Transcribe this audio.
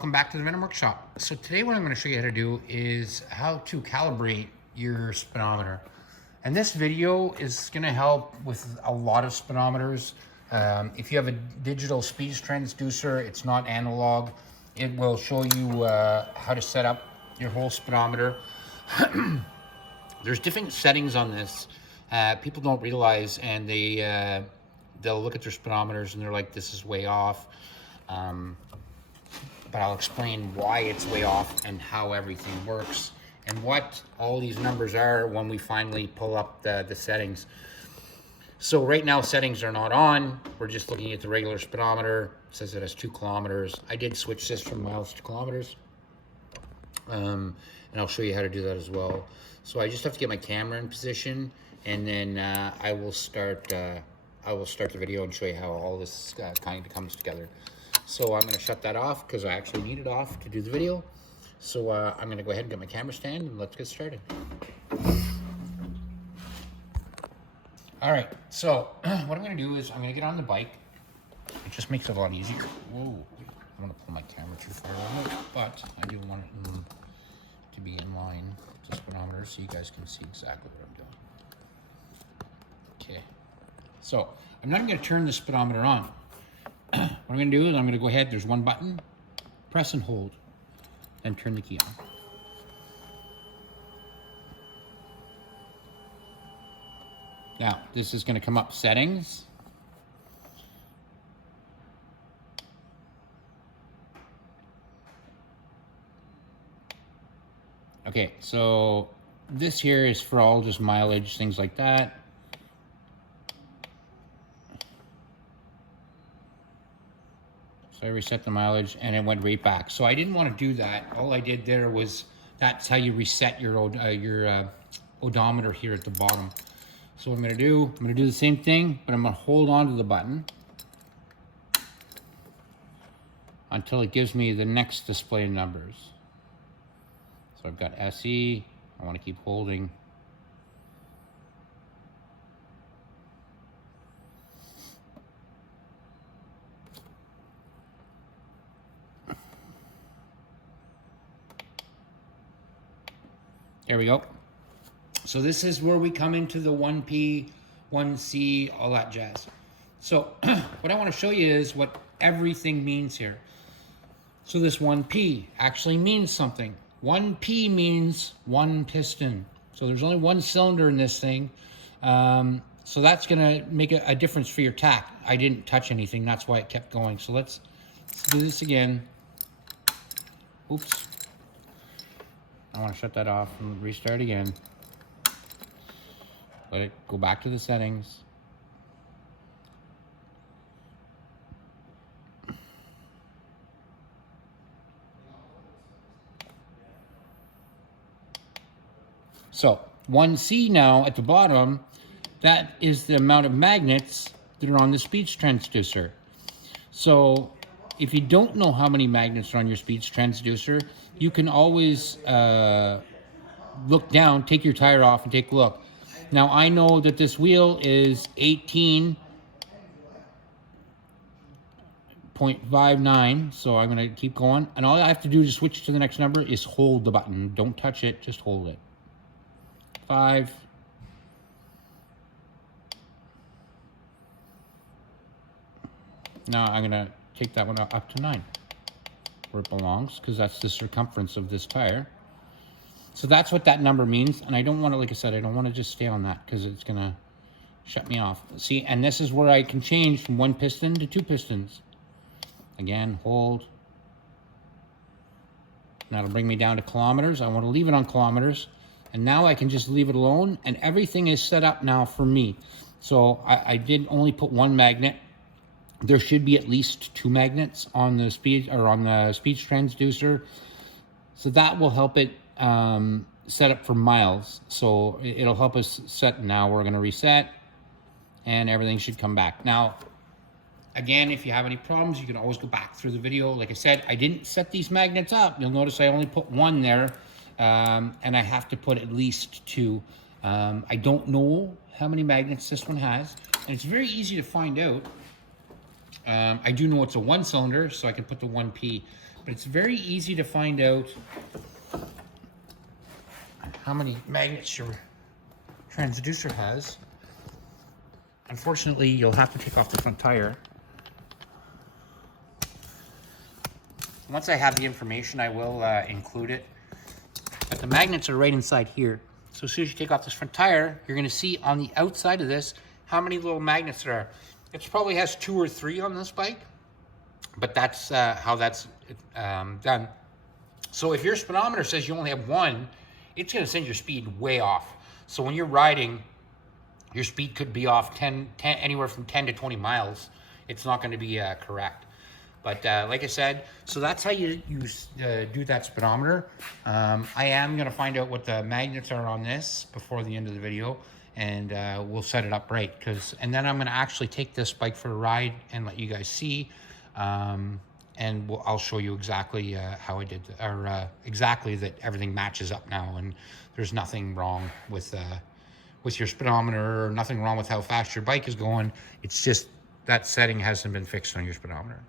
Welcome back to the Venom Workshop. So today what I'm going to show you how to do is how to calibrate your speedometer. And this video is going to help with a lot of speedometers. If you have a digital speed transducer, it's not analog. It will show you how to set up your whole speedometer. There's different settings on this. People don't realize, and they'll look at their speedometers and they're like, this is way off. But I'll explain why it's way off and how everything works and what all these numbers are when we finally pull up the settings. So right now settings are not on. We're just looking at the regular speedometer. It says it has 2 kilometers. I did switch this from miles to kilometers. And I'll show you how to do that as well. So I just have to get my camera in position, and then I will start the video and show you how all this kind of comes together. So I'm going to shut that off because I actually need it off to do the video. So I'm going to go ahead and get my camera stand and let's get started. All right, so what I'm going to do is I'm going to get on the bike. It just makes it a lot easier. Whoa, I want to pull my camera too far out, but I do want it to be in line with the speedometer so you guys can see exactly what I'm doing. Okay, so I'm not going to turn the speedometer on. What I'm going to do is I'm going to go ahead, there's one button, press and hold, then turn the key on. Now, this is going to come up settings. Okay, so this here is for all just mileage, things like that. So I reset the mileage and it went right back. So I didn't want to do that. All I did there was, that's how you reset your odometer here at the bottom. So what I'm going to do the same thing, but I'm going to hold on to the button until it gives me the next display numbers. So I've got SE, I want to keep holding. There we go. So this is where we come into the 1P, 1C, all that jazz. So what I want to show you is what everything means here. So this 1P actually means something. 1P means 1 piston. So there's only 1 cylinder in this thing. So that's going to make a difference for your tack. I didn't touch anything. That's why it kept going. So let's do this again. Oops. I want to shut that off and restart again. Let it go back to the settings. So 1C now at the bottom, that is the amount of magnets that are on the speed transducer. So if you don't know how many magnets are on your speed transducer, you can always look down, take your tire off and take a look. Now I know that this wheel is 18.59, so I'm gonna keep going. And all I have to do to switch to the next number is hold the button. Don't touch it, just hold it. 5. Now I'm gonna take that one up to 9, where it belongs, because that's the circumference of this tire. So that's what that number means, and I don't want to, like I said, I don't want to just stay on that because it's gonna shut me off. See, and this is where I can change from 1 piston to 2 pistons. Again, hold. That'll bring me down to kilometers. I want to leave it on kilometers, and now I can just leave it alone, and everything is set up now for me. So I did only put 1 magnet. There should be at least 2 magnets on the speed transducer, so that will help it set up for miles. So it'll help us set. Now we're going to reset, and everything should come back. Now, again, if you have any problems, you can always go back through the video. Like I said, I didn't set these magnets up. You'll notice I only put 1 there, and I have to put at least 2. I don't know how many magnets this one has, and it's very easy to find out. I do know it's a 1 cylinder, so I can put the 1P, but But it's very easy to find out how many magnets your transducer has. Unfortunately, you'll have to take off the front tire. Once I have the information, I will include it. But the magnets are right inside here. So as soon as you take off this front tire, you're gonna see on the outside of this how many little magnets there are. It probably has 2 or 3 on this bike, but that's how that's done. So if your speedometer says you only have 1, it's gonna send your speed way off. So when you're riding, your speed could be off 10 anywhere from 10 to 20 miles. It's not gonna be correct. But like I said, so that's how you do that speedometer. I am gonna find out what the magnets are on this before the end of the video, and we'll set it up right. And then I'm gonna actually take this bike for a ride and let you guys see, and I'll show you exactly how I did, or exactly that everything matches up now, and there's nothing wrong with your speedometer, or nothing wrong with how fast your bike is going. It's just that setting hasn't been fixed on your speedometer.